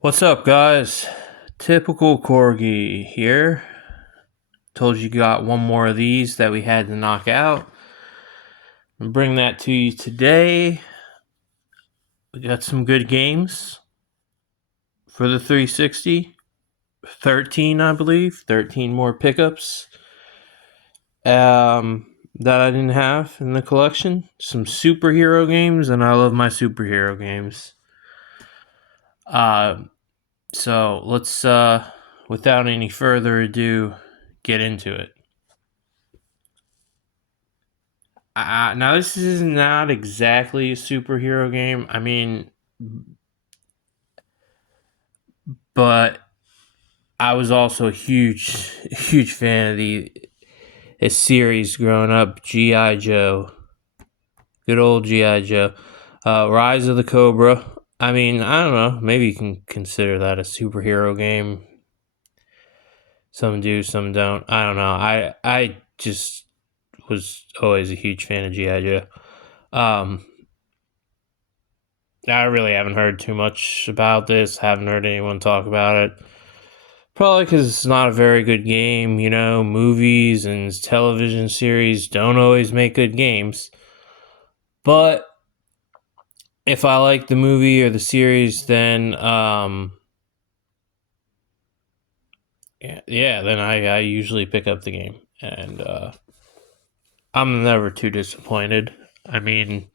What's up, guys? Typical Corgi here. Told you got one more of these that we had to knock out. I'll bring that to you today. We got some good games for the 360. 13, I believe. 13 more pickups that I didn't have in the collection. Some superhero games, and I love my superhero games. Uh, so let's, without any further ado, get into it. Now this is not exactly a superhero game. I mean, but I was also a huge fan of the series growing up. GI Joe, good old GI Joe, Rise of the Cobra. I mean, I don't know. Maybe you can consider that a superhero game. Some do, some don't. I don't know. I just was always a huge fan of GI Joe. Um, I really haven't heard too much about this. Haven't heard anyone talk about it. Probably because it's not a very good game. You know, movies and television series don't always make good games. But if I like the movie or the series, then then I usually pick up the game, and I'm never too disappointed. I mean,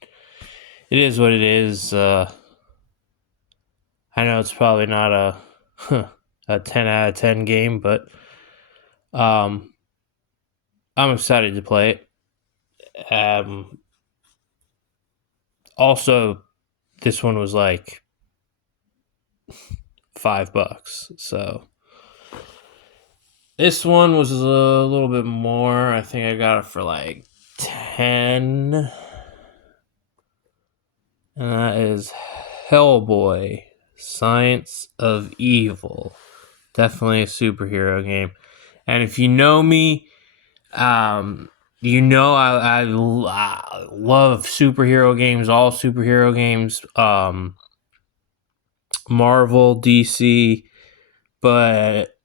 it is what it is. I know it's probably not a 10 out of 10 game, but um, I'm excited to play it. Also, this one was like $5, so this one was a little bit more. I think I got it for like 10, and that is Hellboy: Science of Evil. Definitely a superhero game. And if you know me, you know I love superhero games, all superhero games, Marvel, DC, but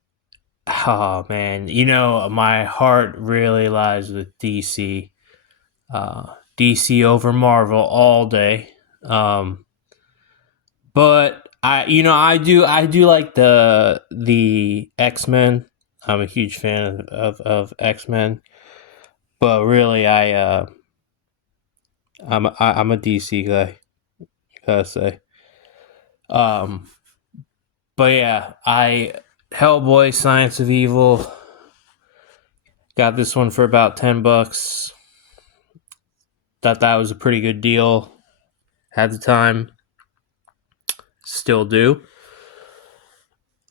oh man, you know my heart really lies with DC. DC over Marvel all day. But I do like the X-Men. I'm a huge fan of X-Men, but really I'm a DC guy, gotta say. Um, but yeah, I Hellboy: Science of Evil got this one for about $10. Thought that was a pretty good deal at the time. Still do.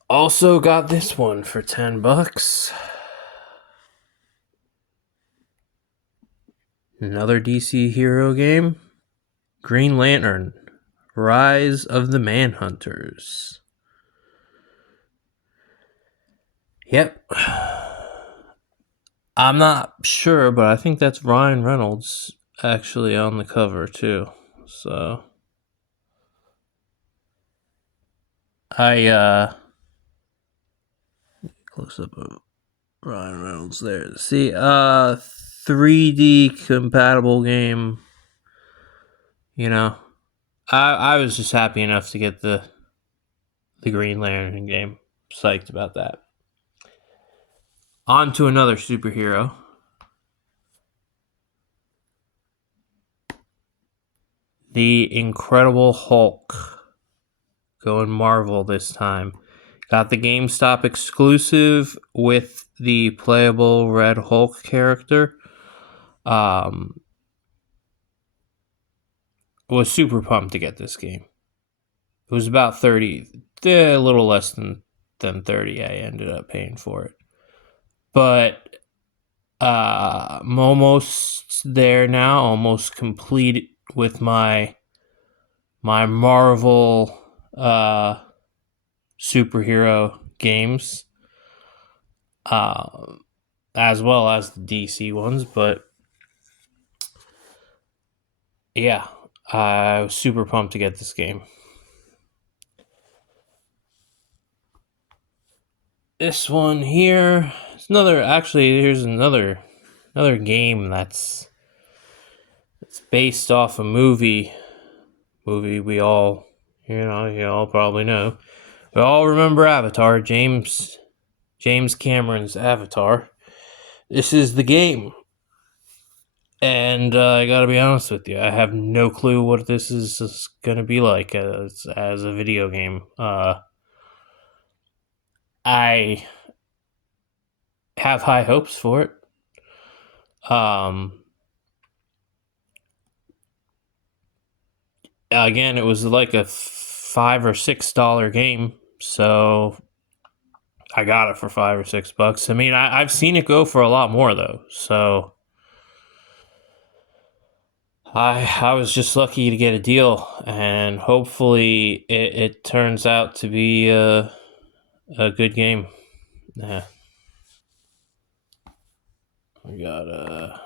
Also got this one for $10. Another DC hero game. Green Lantern: Rise of the Manhunters. Yep. I'm not sure, but I think that's Ryan Reynolds actually on the cover too. So I close up of Ryan Reynolds there. See, 3D compatible game. You know, I was just happy enough to get the Green Lantern game. Psyched about that. On to another superhero. The Incredible Hulk. Going Marvel this time. Got the GameStop exclusive with the playable Red Hulk character. Was super pumped to get this game. It was about 30, a little less than 30 I ended up paying for it. But I'm almost there now, almost complete with my Marvel superhero games, as well as the DC ones. But yeah, I was super pumped to get this game. This one here. It's another. Actually, here's another game that's based off a movie. Movie we all, you all probably know. We all remember Avatar. James Cameron's Avatar. This is the game. And I gotta be honest with you, I have no clue what this is gonna be like as a video game. I have high hopes for it. Again, it was like a $5 or $6 game, so I got it for $5 or $6. I mean, I've seen it go for a lot more though, so I was just lucky to get a deal, and hopefully it turns out to be a good game. Yeah. We got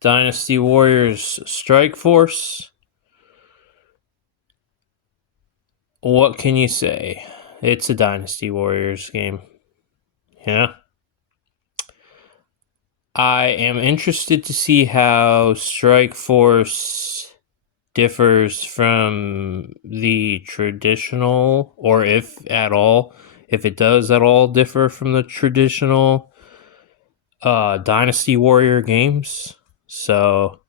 Dynasty Warriors Strike Force. What can you say? It's a Dynasty Warriors game. Yeah. I am interested to see how Strike Force differs from the traditional, or if at all, if it does at all differ from the traditional Dynasty Warrior games. So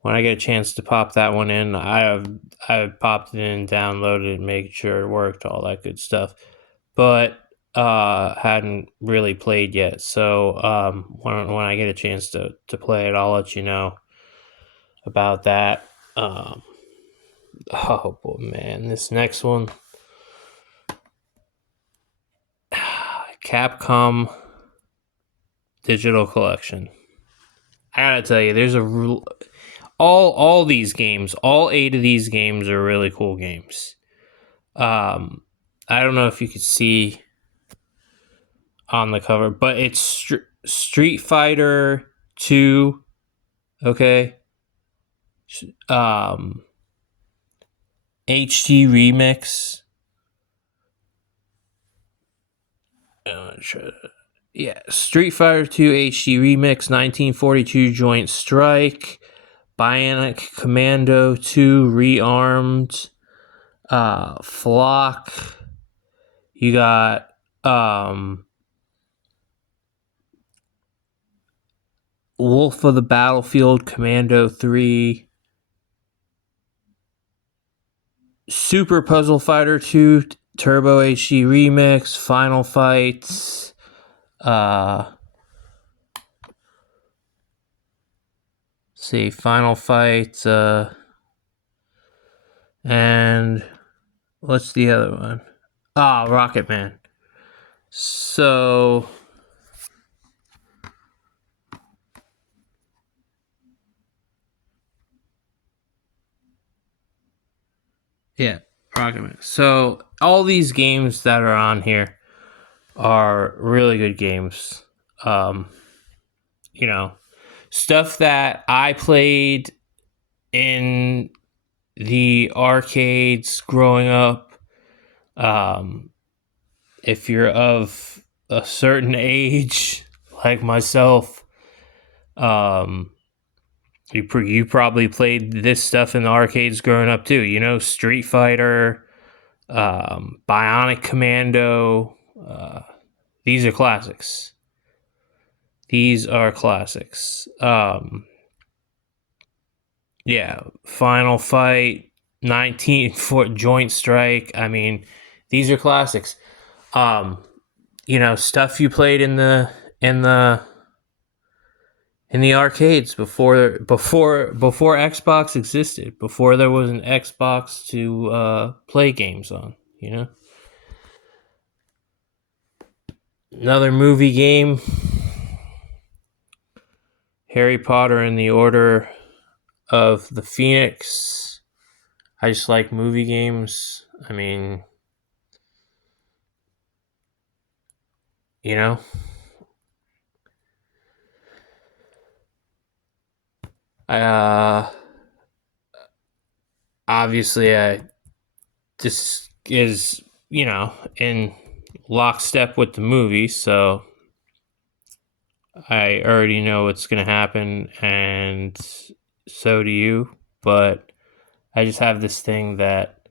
when I get a chance to pop that one in, I popped it in, downloaded it, made sure it worked, all that good stuff. But hadn't really played yet. So when I get a chance to play it, I'll let you know about that. Oh boy, man, this next one, Capcom Digital Collection. I gotta tell you, there's all these games, all 8 of these games are really cool games. I don't know if you could see on the cover, but it's Street Fighter 2, okay? HD Remix. Yeah, Street Fighter 2 HD Remix, 1942 Joint Strike, Bionic Commando 2 Rearmed, Flock. You got Wolf of the Battlefield Commando 3, Super Puzzle Fighter 2 Turbo HD Remix, Final Fights, see, Final Fights, and what's the other one? Rocket Man. So yeah, Rocket Man. So all these games that are on here are really good games. Stuff that I played in the arcades growing up. If you're of a certain age, like myself, you probably played this stuff in the arcades growing up too. Street Fighter, Bionic Commando. These are classics. Yeah, Final Fight, 19 Joint Strike. I mean, these are classics. Stuff you played in the arcades before Xbox existed, before there was an Xbox to play games on. Another movie game, Harry Potter and the Order of the Phoenix. I just like movie games. I mean, obviously, this is in lockstep with the movie, so I already know what's going to happen, and so do you. But I just have this thing that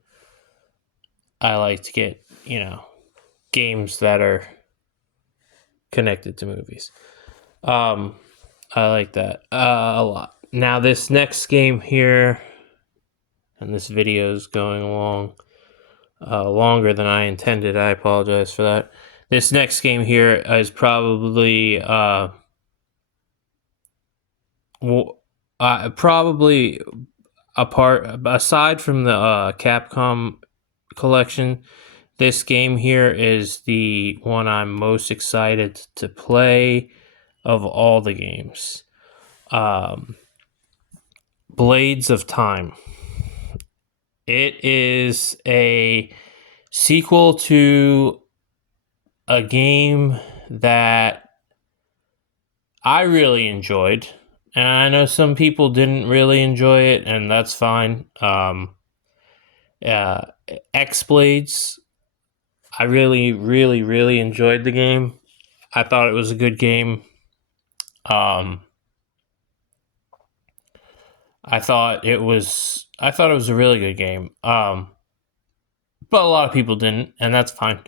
I like to get, games that are connected to movies. I like that a lot. Now, this next game here, and this video is going along longer than I intended. I apologize for that. This next game here is probably probably aside from the Capcom collection. This game here is the one I'm most excited to play of all the games. Blades of Time. It is a sequel to a game that I really enjoyed, and I know some people didn't really enjoy it, and that's fine. X-Blades, I really, really, really enjoyed the game. I thought it was a good game. I thought it was a really good game. But a lot of people didn't, and that's fine.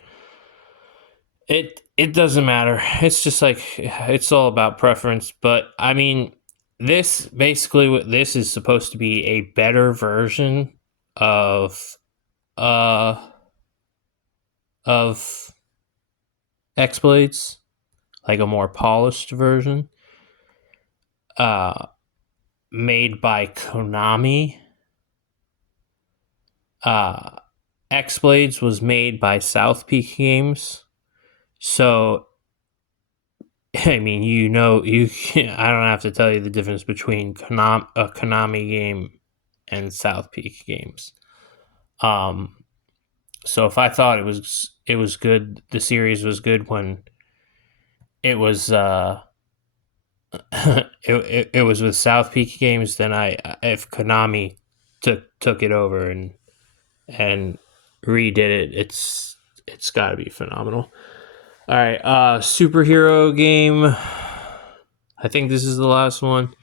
It doesn't matter. It's just like, it's all about preference. But I mean, this is supposed to be a better version of X-Blades, like a more polished version, made by Konami. X-Blades was made by South Peak Games. So, I mean, I don't have to tell you the difference between a Konami game and South Peak Games. So if I thought it was good, the series was good when it was it was with South Peak Games, then if Konami took it over and redid it, it's got to be phenomenal. All right, superhero game. I think this is the last one.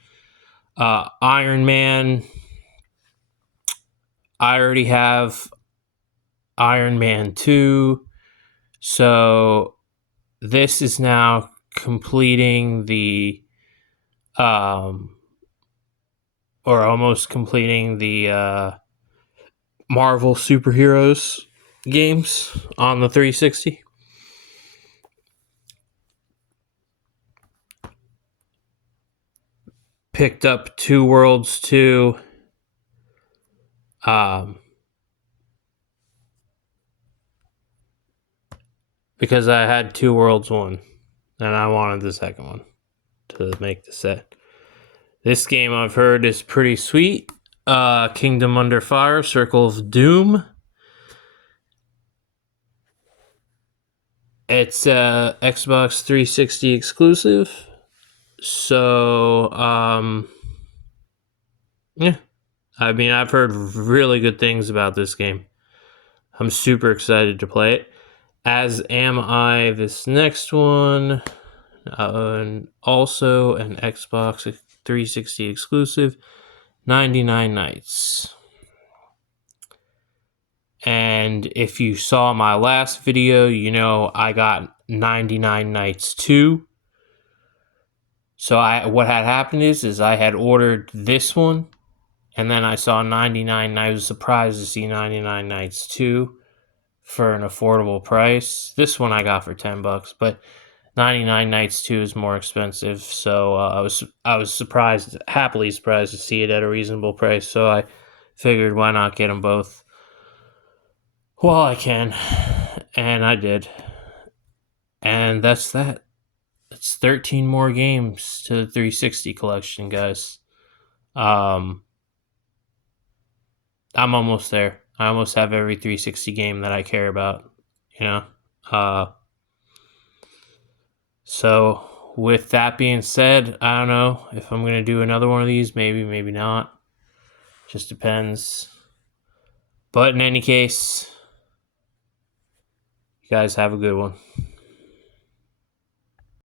Iron Man. I already have Iron Man 2. So this is now completing the or almost completing the Marvel superheroes games on the 360. Picked up Two Worlds 2. Because I had Two Worlds 1, and I wanted the second one to make the set. This game I've heard is pretty sweet. Kingdom Under Fire, Circle of Doom. It's Xbox 360 exclusive. So, yeah. I mean, I've heard really good things about this game. I'm super excited to play it. As am I this next one. And also an Xbox 360 exclusive, 99 Nights. And if you saw my last video, you know I got 99 Nights 2. So what had happened is I had ordered this one, and then I saw 99, and I was surprised to see 99 Nights 2 for an affordable price. This one I got for $10, but 99 Nights 2 is more expensive, so I was happily surprised to see it at a reasonable price, so I figured why not get them both while I can, and I did. And that's that. It's 13 more games to the 360 collection, guys. I'm almost there. I almost have every 360 game that I care about, So, with that being said, I don't know if I'm going to do another one of these. Maybe, maybe not. Just depends. But in any case, You guys have a good one.